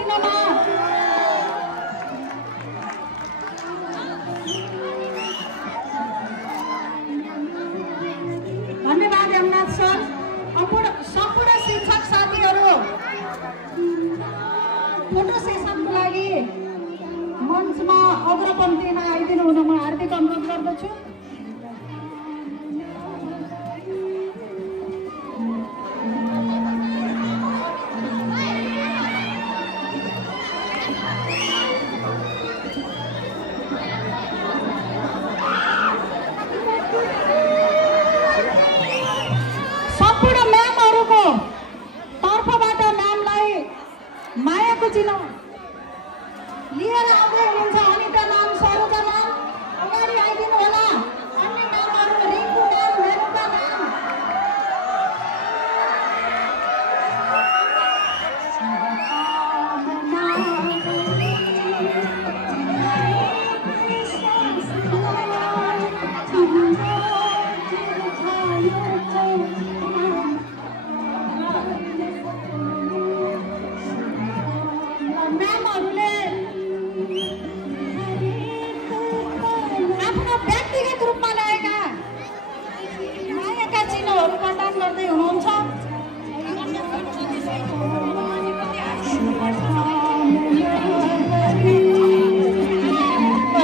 चिन्हमा धन्यवाद यमनाथ सर। सम्पूर्ण शिक्षक साथीहरू फोटो सेसनको लागि मञ्चमा अग्रपङ्क्तिमा आइदिनु हुन म हार्दिक अनुरोध गर्दछु। सम्पूर्ण म्यामहरूको तर्फबाट म्यामलाई मायाको चिनो लिएर आउँदै हुनुहुन्छ। अनिता म्याम, सरोजा म्याम अगाडि आइदिनु होला। अन्य म्यामहरू रिङ्कु म्याम, मेनुका म्याम, म्यामहरूले आफ्नो व्यक्तिगत रूपमा ल्याएका मायाका चिन्हहरू प्रदान गर्दै हुनुहुन्छ।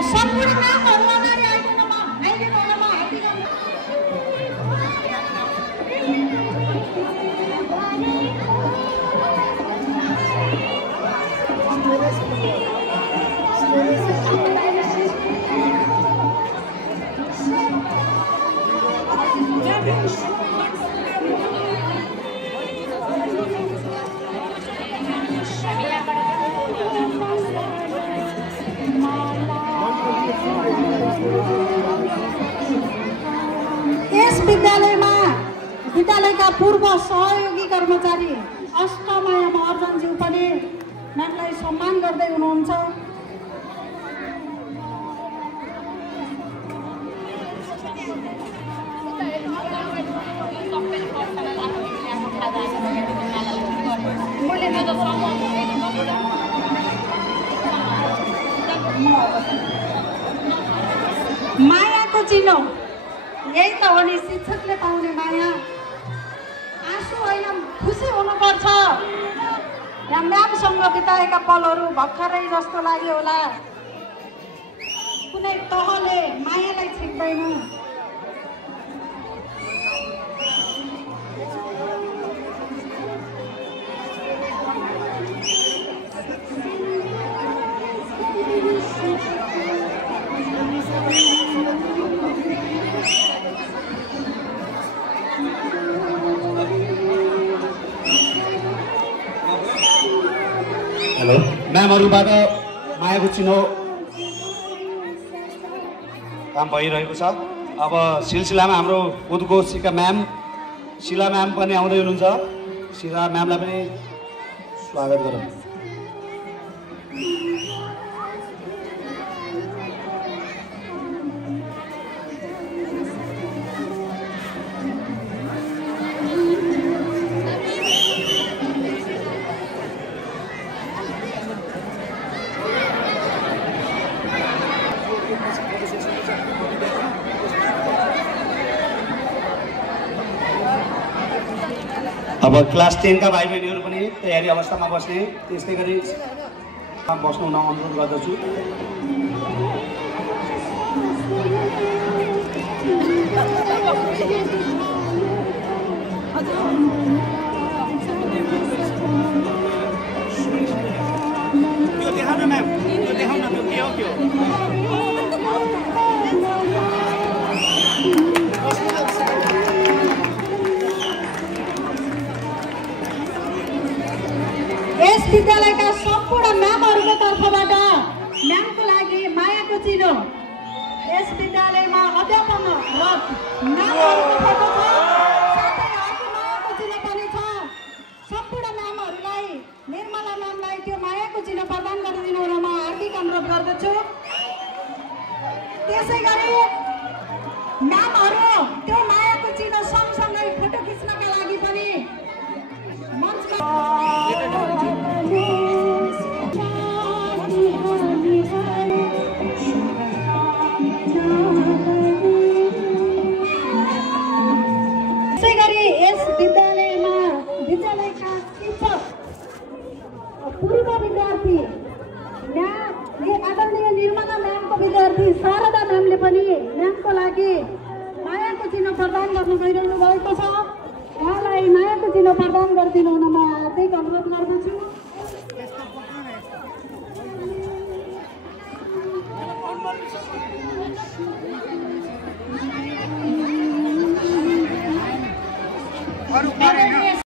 सम्पूर्ण म्यामहरू अगाडि आइदिनु होला। म हार्दिक यस विद्यालयका पूर्व सहयोगी कर्मचारी अष्टमाया महर्जनज्यू पनि म्यामलाई सम्मान गर्दै हुनुहुन्छ। मायाको चिनो यही त हो नि, शिक्षकले पाउने माया। आँसु होइन, खुसी हुनुपर्छ। यहाँ म्यामसँग बिताएका पलहरू भर्खरै जस्तो लाग्यो होला। कुनै तहले मायालाई छिक्दैन। हेलो, म्यामहरूबाट मायाको चिनो काम भइरहेको छ। अब सिलसिलामा हाम्रो उद्घोषिका म्याम शिला म्याम पनि आउँदै हुनुहुन्छ। शिला म्यामलाई पनि स्वागत गरौँ। अब क्लास 10 का भाइ बहिनीहरू पनि तयारी अवस्थामा बस्ने, त्यस्तै गरी बस्नु हुन अनुरोध गर्दछु। त्यो देखाउन म्याम, त्यो देखाउन, त्यो के हो त्यो? यस विद्यालयका सम्पूर्ण म्यामहरूको तर्फबाट म्यामको लागि मायाको चिनो। यस विद्यालयमा अध्यापक र म्यामहरूको फोटो छ, साथै अर्को मायाको चिनो पनि छ। सम्पूर्ण म्यामहरूलाई, निर्मला म्यामलाई त्यो मायाको चिनो प्रदान गरिदिनु हुन म हार्दिक अनुरोध गर्दछु। त्यसै गरी म्यामहरू त्यो मायाको चिनो सँगसँगै फोटो खिच्नका लागि पनि मञ्चमा पूर्व विद्यार्थी आदरणीय निर्मला म्यामको विद्यार्थी शारदा म्यामले पनि म्यामको लागि मायाको चिन्ह प्रदान गर्न गइरहनु भएको छ। उहाँलाई मायाको चिन्ह प्रदान गरिदिनु हुन म हार्दिक अनुरोध गर्दछु।